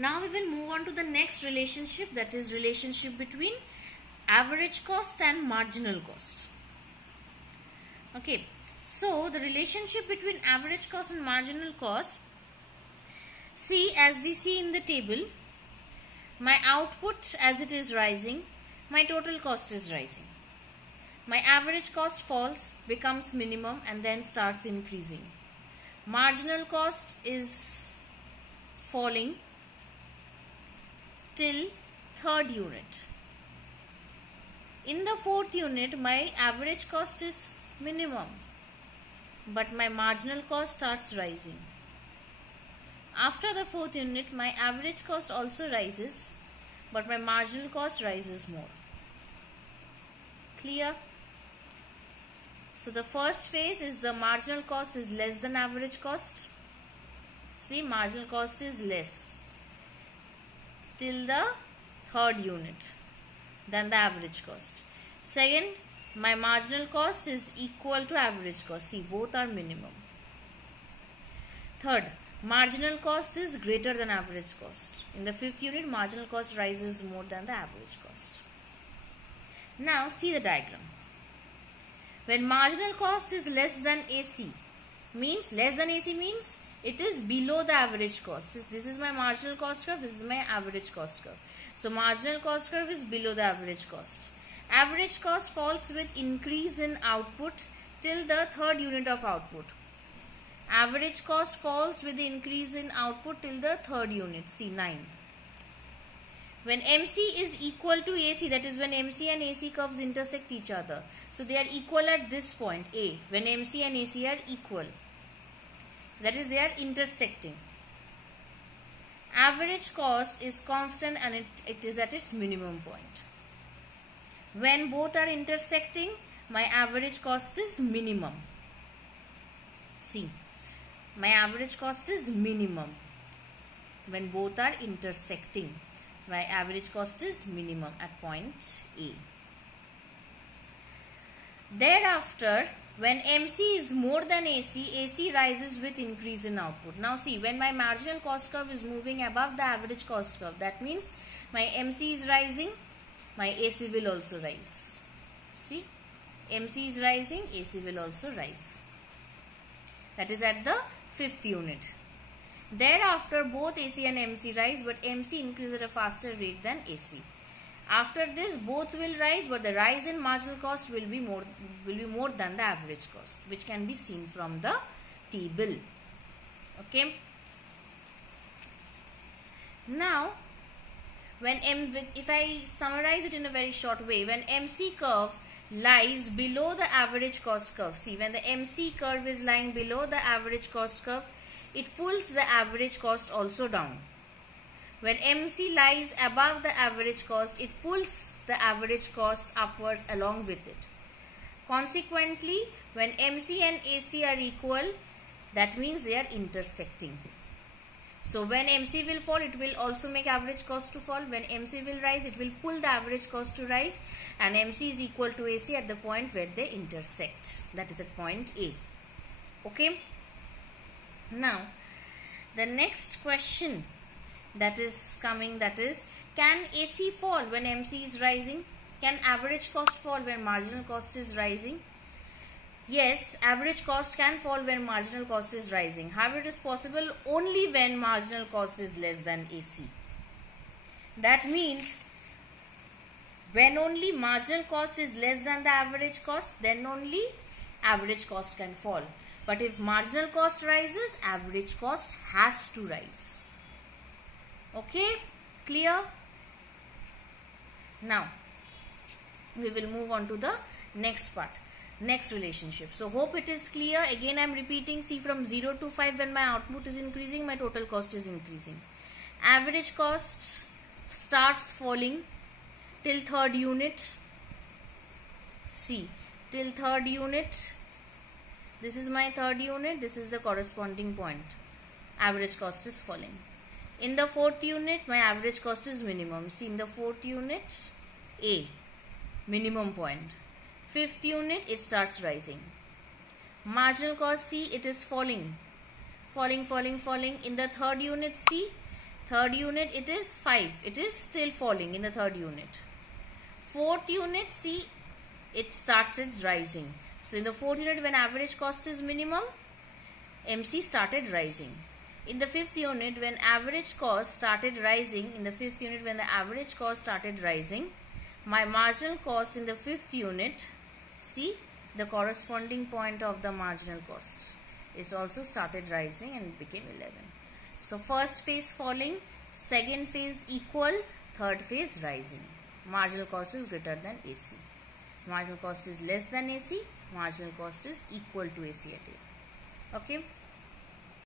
Now we will move on to the next relationship, that is relationship between average cost and marginal cost. Okay, so the relationship between average cost and marginal cost, see, as we see in the table, my output as it is rising, my total cost is rising. My average cost falls, becomes minimum and then starts increasing. Marginal cost is falling till third unit. In the fourth unit, my average cost is minimum, but my marginal cost starts rising. After the fourth unit, my average cost also rises, but my marginal cost rises more. Clear? So the first phase is the marginal cost is less than average cost. See, marginal cost is less till the third unit than the average cost. Second, my marginal cost is equal to average cost. See, both are minimum. Third, marginal cost is greater than average cost. In the fifth unit, marginal cost rises more than the average cost. Now see the diagram. When marginal cost is less than AC, means it is below the average cost. This is my marginal cost curve, this is my average cost curve. So marginal cost curve is below the average cost. Average cost falls with increase in output till the third unit of output. Average cost falls with the increase in output till the third unit, C9. When MC is equal to AC, that is when MC and AC curves intersect each other. So they are equal at this point, A. When MC and AC are equal, that is they are intersecting. Average cost is constant and it is at its minimum point. When both are intersecting, my average cost is minimum. See, my average cost is minimum when both are intersecting. My average cost is minimum at point A. Thereafter, when MC is more than AC, AC rises with increase in output. Now see, when my marginal cost curve is moving above the average cost curve, that means my MC is rising, my AC will also rise. See, MC is rising, AC will also rise. That is at the fifth unit. Thereafter, both AC and MC rise, but MC increases at a faster rate than AC. After this, both will rise, but the rise in marginal cost will be more than the average cost, which can be seen from the table. Okay. Now, if I summarize it in a very short way, when MC curve lies below the average cost curve, see, when the MC curve is lying below the average cost curve, it pulls the average cost also down. When MC lies above the average cost, it pulls the average cost upwards along with it. Consequently, when MC and AC are equal, that means they are intersecting. So when MC will fall, it will also make average cost to fall. When MC will rise, it will pull the average cost to rise, and MC is equal to AC at the point where they intersect. That is at point A. Okay. Now, the next question that is coming, that is, can AC fall when MC is rising? Can average cost fall when marginal cost is rising? Yes, average cost can fall when marginal cost is rising. However, it is possible only when marginal cost is less than AC. That means when only marginal cost is less than the average cost, then only average cost can fall. But if marginal cost rises, average cost has to rise. Okay, clear? Now, we will move on to the next part, next relationship. So, hope it is clear. Again, I am repeating, see, from 0 to 5, when my output is increasing, my total cost is increasing. Average cost starts falling till third unit. See, till third unit. This is my third unit, this is the corresponding point. Average cost is falling. In the fourth unit, my average cost is minimum. See, in the fourth unit, A, minimum point. Fifth unit, it starts rising. Marginal cost, C, it is falling. Falling. In the third unit, C, Third unit, it is 5. It is still falling in the third unit. Fourth unit, see, it started rising. So in the fourth unit, when average cost is minimum, MC started rising. In the fifth unit, when average cost started rising, my marginal cost in the fifth unit, see, the corresponding point of the marginal cost is also started rising and became 11. So first phase falling, second phase equal, third phase rising. Marginal cost is greater than AC. Marginal cost is less than AC. Marginal cost is equal to AC at A. Okay.